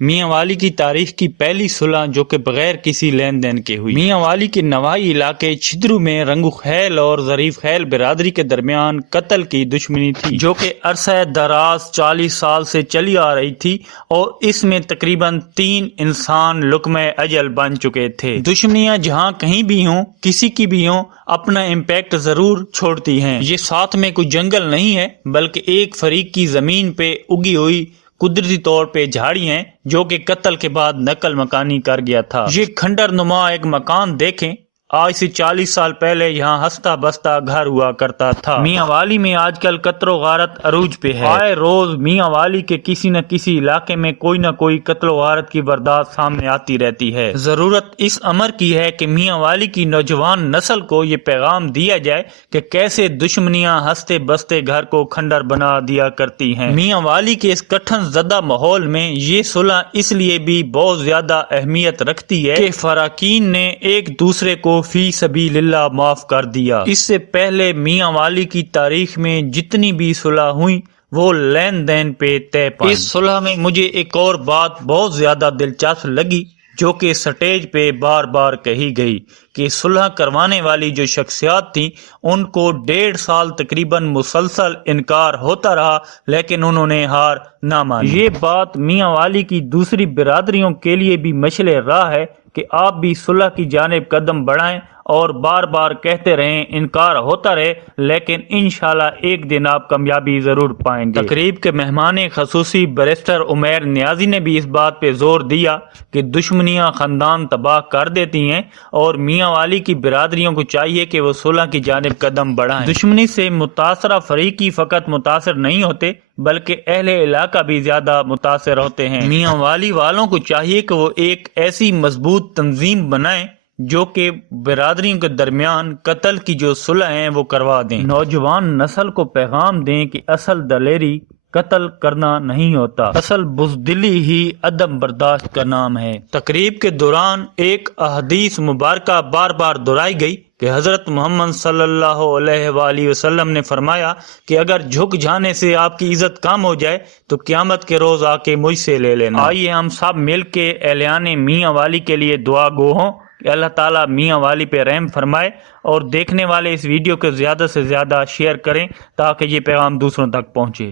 میاں والی کی تاریخ کی پہلی صلح جو کہ بغیر کسی لین دین کے ہوئی۔ میاں والی کے نواحی علاقے چھدرو میں رنگو خیل اور ظریف خیل برادری کے درمیان قتل کی دشمنی تھی جو کہ عرصہ دراز 40 سال سے چلی آ رہی تھی اور اس میں تقریباً 3 انسان لقمہ اجل بن چکے تھے۔ دشمنیاں جہاں کہیں بھی ہوں، کسی کی بھی ہوں، اپنا امپیکٹ ضرور چھوڑتی ہیں۔ یہ ساتھ میں کوئی جنگل نہیں ہے بلکہ ایک فریق کی زمین پہ اگی ہوئی قدرتی طور پہ جھاڑی ہیں جو کہ قتل کے بعد نقل مکانی کر گیا تھا۔ یہ کھنڈر نما ایک مکان دیکھیں، آج سے 40 سال پہلے یہاں ہستا بستا گھر ہوا کرتا تھا۔ میاں والی میں آج کل قتل و غارت عروج پہ ہے۔ آئے روز میاں والی کے کسی نہ کسی علاقے میں کوئی نہ کوئی قتل و غارت کی واردات سامنے آتی رہتی ہے۔ ضرورت اس امر کی ہے کہ میاں والی کی نوجوان نسل کو یہ پیغام دیا جائے کہ کیسے دشمنیاں ہستے بستے گھر کو کھنڈر بنا دیا کرتی ہیں۔ میاں والی کے اس کٹھن زدہ ماحول میں یہ صلح اس لیے بھی بہت زیادہ اہمیت رکھتی ہے کہ فراقین نے ایک دوسرے کو فی سبیل اللہ معاف کر دیا۔ اس سے پہلے میاں والی کی تاریخ میں جتنی بھی صلح ہوئی وہ لین دین پہ طے پائیں۔ اس صلح میں مجھے ایک اور بات بہت زیادہ دلچسپ لگی جو کہ سٹیج پہ بار بار کہی گئی کہ صلح کروانے والی جو شخصیات تھیں ان کو 1.5 سال تقریباً مسلسل انکار ہوتا رہا لیکن انہوں نے ہار نہ مانی۔ یہ بات میاں والی کی دوسری برادریوں کے لیے بھی مشعل راہ ہے کہ آپ بھی صلح کی جانب قدم بڑھائیں اور بار بار کہتے رہیں، انکار ہوتا رہے، لیکن انشاءاللہ ایک دن آپ کامیابی ضرور پائیں گے۔ تقریب کے مہمان خصوصی بیرسٹر عمیر نیازی نے بھی اس بات پہ زور دیا کہ دشمنیاں خاندان تباہ کر دیتی ہیں اور میاں والی کی برادریوں کو چاہیے کہ وہ صلح کی جانب قدم بڑھائیں۔ دشمنی سے متاثرہ فریقی فقط متاثر نہیں ہوتے بلکہ اہل علاقہ بھی زیادہ متاثر ہوتے ہیں۔ میاں والی والوں کو چاہیے کہ وہ ایک ایسی مضبوط تنظیم بنائیں جو کہ برادریوں کے درمیان قتل کی جو صلح ہیں وہ کروا دیں۔ نوجوان نسل کو پیغام دیں کہ اصل دلیری قتل کرنا نہیں ہوتا، اصل بزدلی ہی عدم برداشت کا نام ہے۔ تقریب کے دوران ایک احادیث مبارکہ بار بار دہرائی گئی کہ حضرت محمد صلی اللہ علیہ وآلہ وسلم نے فرمایا کہ اگر جھک جانے سے آپ کی عزت کم ہو جائے تو قیامت کے روز آ کے مجھ سے لے لینا۔ آئیے ہم سب مل کے اہلیان میاں والی کے لیے دعا گو ہوں کہ اللہ تعالیٰ میاں والی پہ رحم فرمائے، اور دیکھنے والے اس ویڈیو کو زیادہ سے زیادہ شیئر کریں تاکہ یہ پیغام دوسروں تک پہنچے۔